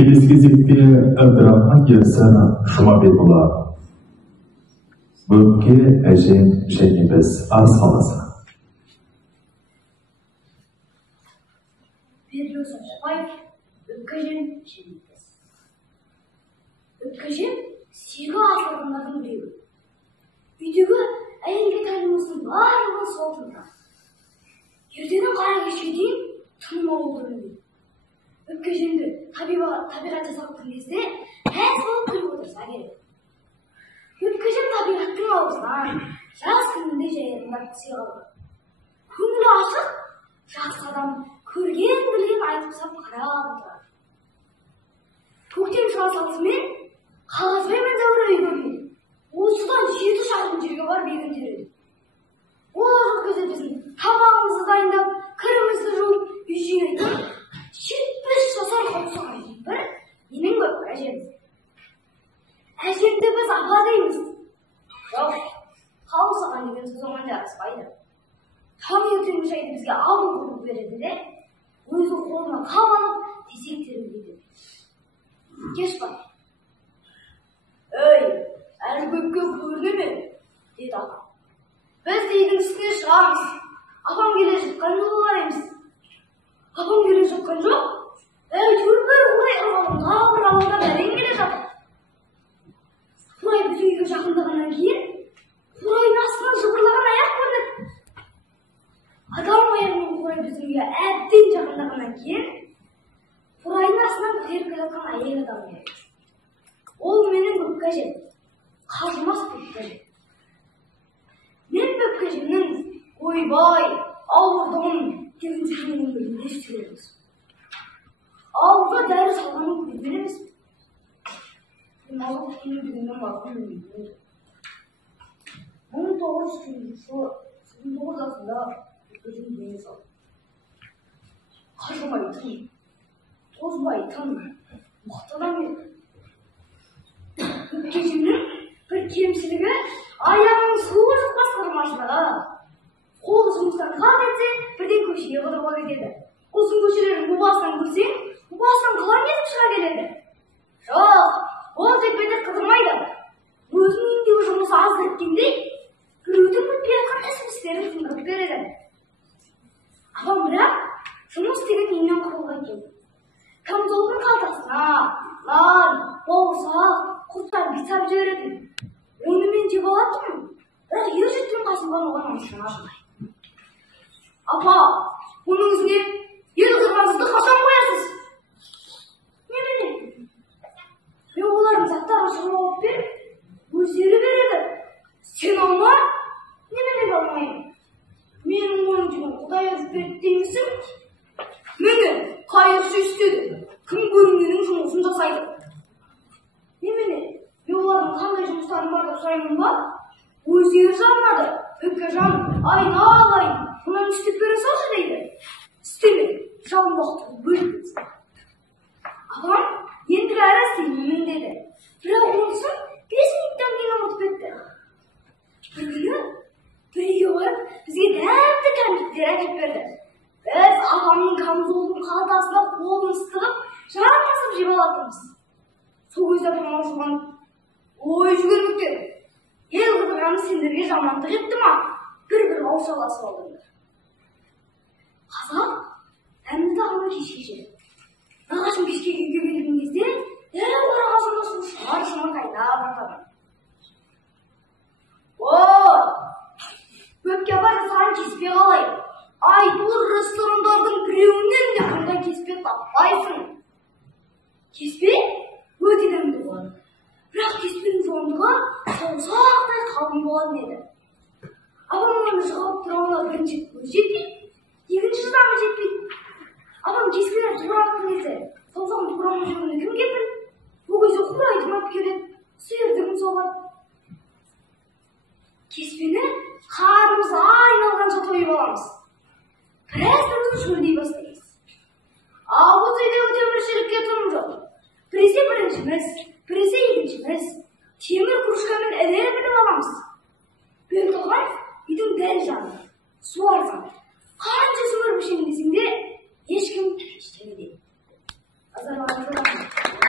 Келесі кезекте Әбдірахман Ерсана Жұмабекұлы. Бөпке әжем және біз арыс қаласы. Бердос Ашабаев, Бөпке әжем және біз. Бөпке әжем сүйегі асылғандардың біреуі. Үйдегі әйелге тәліміміздің барлығын сол тыңдап. Ертеңнен қара кешке дейін тынымау болдырмайды. Бөпке әжемді табиғатта сақтың кезде әз болып күліп отырса керек. Бөпке әжем табиғаттың аузынан жаз күнінде жайылымдап түсе қалды. Көңілі ашық, жақсы адам көрген білген айтып сап қарап отырады. Көктем шыға салысымен қағазбай мен Зәуре үйге келді. Осыдан 7 шақырым жерге барып егін тереді. Олар кезде біздің тамағымызды дайындап, кірімізді жуып, үй жинайтын 70 жасар қауысаған бір менің бөпке әжеміз. Әжемді біз апа дейміз. Жоқ, қауысаған деген сөз оған жараспайды. Таңертеңгі шайды бізге алып қойып береді де, өзі қолына қап алып, тезек тербейді. Кеш бар. Ей, әлі бөпке көрді ме? Деді апам. Біз үйдің үстіне шығамыз. Апам келе жатқан жолы қараймыз. Апам келе жатқан жоқ. Әйтеуір бір қурай ұрғанға бір ауылда бәлен келе жатыр. Қурай біз үйге жақындағаннан кейін, қурайдың астынан жыбырлаған аяқ көрінеді. Адам аяғымен қурай біздің үйге әбден жақындағаннан кейін, қурайдың астынан көтеріп келе жатқан әйел адам келеді. Ол менің бөпке әжем. Қажымас бөпке әжем. Мен бөпке әжемнің ойбай, ауырдым деген сөздерінің бірінде естіреміз. Ауызға дәрі салғанын көрген емес. Мен ауыз күйіндігінен барған білмейді. 1909 жасында бөпке әжем дүние салды. Қажымайтын, тозбайтын, мықты адам еді. Бөпке әжемнің бір кемшілігі аяғының суы жұқпас қырмашылығы. Қолы жұмыстан қалт етсе, бірден көшеге қыдыруға кетеді. Ұзын көшелердің ұбасынан көрсең, ұбасынан қылаң етіп шыға келеді. Жоқ, ол текпетек қыдырмайды. Өзінің үйіндегі жұмысы аз еткендей, біреудің бітпей жатқан іс-істерін тындырып береді. Апам бірақ жұмыс деген үйінен құруға екен. Камзолдың қалтасына нан, бауырсақ, құрттан бисап жіберетін. Оны мен жеп алатынмын, бірақ ер жеткен қасымдан оған ашына жылай. Апа, оның өзіне ел қырғансызды қашан қоясыз? Немене? Мен олардың заттарын шығып алып беріп, өздері береді. Сен алма? Немене алмайын? Менің ойым жеген Құдай өзі берді деймісің? Міне, қайықшы істеді. Кім көрінгенің жұмысын жасайды. Немене? Мен олардың қандай жұмыстарын бар деп сұраймын ба? Өздері жалынады. Бөпке жан, айналайын, мұнан істеп бере салшы дейді. Істеме, жалынбақты бөліп. Апам, ендігі әрі істеймін деді. Бірақ онысын 5 минуттан кейін ұмытып кетті. Бір күні бір үйге барып, бізге дәмді кәмпиттер әкеліп берді. Біз апамның камзолдың қалтасына қолын ыстығып, жармасып жеп алатынбыз. Сол кезде апам ашылған, ой жүгірмектер. Ел қыдырғаны сендерге жамандық етті ма? Бір-бір аушаласып алдыңдар. Қазақ дәмді тағамы кешке жеді. Нағашым кешке үйге келген кезде, дәу қорағашында су шымар қайнап жатады. Бөпке апа жасаған кеспе қалай? Айтуыр ресторандардың біреуінен де бұндай кеспе таппайсың. Кеспе өте дәмді болады. Бірақ кеспенің жоғындығы саусақтай қалың болатын еді. Апам оны жығып тұрауына бірінші көз жетпейді, екінші шыдамы жетпейді. Апам кеспені тұрақтың кезде саусағын тұрамын жүргені кім кетір? Бұл кезде қурайды ма келеді, сүйірдігін соғады. Кеспені қарнымыз айналғанша тойып аламыз. Біраз бірімізді шөлдей бастаймыз. Ал бұл үйдегі теміршілікке тұрым жоқ. Біресе біріншіміз, біресе екіншіміз, темір кружкамен іле біліп аламыз. Бөлтоған үйдің дәл жаны, су арзан.